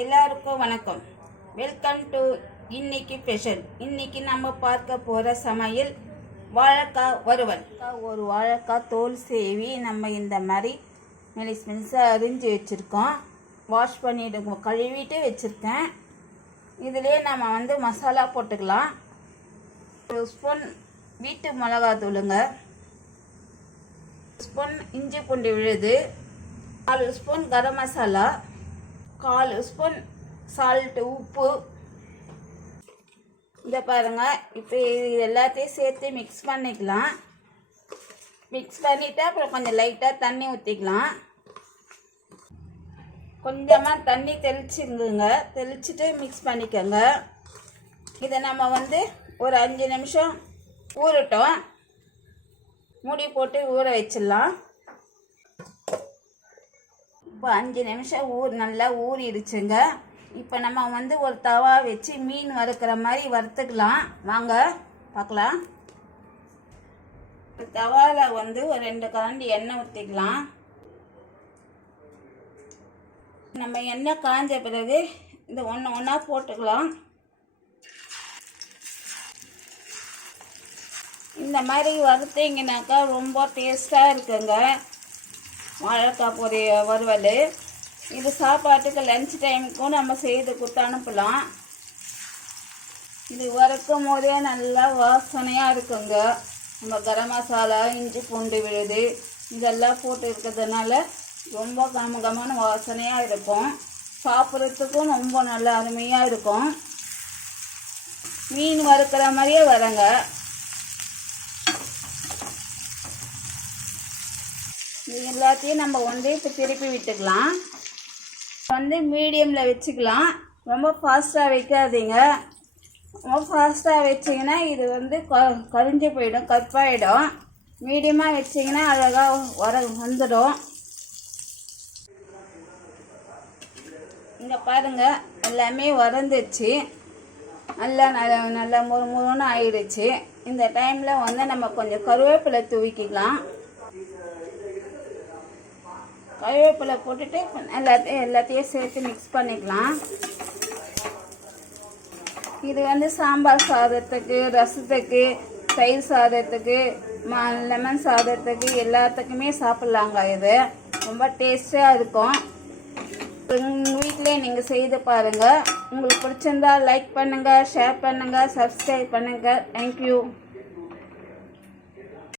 எல்லாருக்கும் வணக்கம். Welcome to இன்னைக்கு ஸ்பெஷல். இன்னைக்கு நம்ம பார்க்க போகிற சமையல் வாழைக்காய் வறுவல். ஒரு வாழைக்காய் தோல் சேவி நம்ம இந்த மாதிரி மெலிசாக அரிஞ்சு வச்சுருக்கோம். வாஷ் பண்ணிவிட்டு கழுவிட்டு வச்சுருக்கேன். இதிலே நம்ம மசாலா போட்டுக்கலாம். ஒரு ஸ்பூன் வீட்டு மிளகாத்தூளுங்க, ஸ்பூன் இஞ்சி பூண்டு விழுது, 4 spoon garam masala, 4 spoon salt உப்பு. இதை பாருங்கள். இப்போ இது எல்லாத்தையும் சேர்த்து மிக்ஸ் பண்ணிக்கலாம். மிக்ஸ் பண்ணிவிட்டு அப்புறம் கொஞ்சம் லைட்டாக தண்ணி ஊற்றிக்கலாம். கொஞ்சமாக தண்ணி தெளிச்சுங்க. தெளிச்சுட்டு மிக்ஸ் பண்ணிக்கோங்க. இதை நம்ம ஒரு 5 நிமிஷம் ஊறட்டும். மூடி போட்டு ஊற வச்சிடலாம். இப்போ 5 நிமிஷம் நல்லா ஊறிடுச்சுங்க. இப்போ நம்ம ஒரு தவா வச்சு மீன் வறுக்கிற மாதிரி வறுத்துக்கலாம். வாங்க பார்க்கலாம். தவாவில் ஒரு 2 கரண்டி எண்ணெய் ஊற்றிக்கலாம். நம்ம எண்ணெய் காஞ்ச பிறகு இந்த ஒன்றா போட்டுக்கலாம். இந்த மாதிரி வறுத்தீங்கனாக்கா ரொம்ப டேஸ்ட்டாக இருக்குங்க வாழைக்காய் பொரிய வறுவல். இது சாப்பாட்டுக்கு லஞ்ச் டைமுக்கும் நம்ம செய்து கொடுத்து அனுப்பலாம். இது வறுக்கும் போதே நல்லா வாசனையாக இருக்குங்க. நம்ம கரம் மசாலா, இஞ்சி பூண்டு விழுது இதெல்லாம் போட்டு இருக்கிறதுனால ரொம்ப கமகமான வாசனையாக இருக்கும். சாப்பிட்றதுக்கும் ரொம்ப நல்லா அருமையாக இருக்கும். மீன் வறுக்கிற மாதிரியே வரங்க. இது எல்லாத்தையும் நம்ம இப்போ திருப்பி விட்டுக்கலாம். மீடியமில் வச்சுக்கலாம். ரொம்ப ஃபாஸ்ட்டாக வைக்காதீங்க. ரொம்ப ஃபாஸ்ட்டாக வச்சிங்கன்னா இது கரிஞ்சு போயிடும், கற்பாயிடும். மீடியமாக வச்சிங்கன்னா அழகாக வந்துடும். இங்கே பாருங்கள், எல்லாமே வறந்துச்சு. நல்லா முறுமுறுன்னு ஆயிடுச்சு. இந்த டைமில் நம்ம கொஞ்சம் கருவேப்பிலை தூவிக்கலாம். கருவேப்பிலை போட்டுட்டு எல்லாத்தையும் சேர்த்து மிக்ஸ் பண்ணிக்கலாம். இது சாம்பார் சாதத்துக்கு, ரசத்துக்கு, தயிர் சாதத்துக்கு, லெமன் சாதத்துக்கு எல்லாத்துக்குமே சாப்பிட்லாங்க. இது ரொம்ப டேஸ்டாக இருக்கும். உங்கள் வீட்டிலே நீங்கள் செய்து பாருங்கள். உங்களுக்கு பிடிச்சிருந்தா லைக் பண்ணுங்கள், ஷேர் பண்ணுங்கள், சப்ஸ்கிரைப் பண்ணுங்கள். தேங்க்யூ.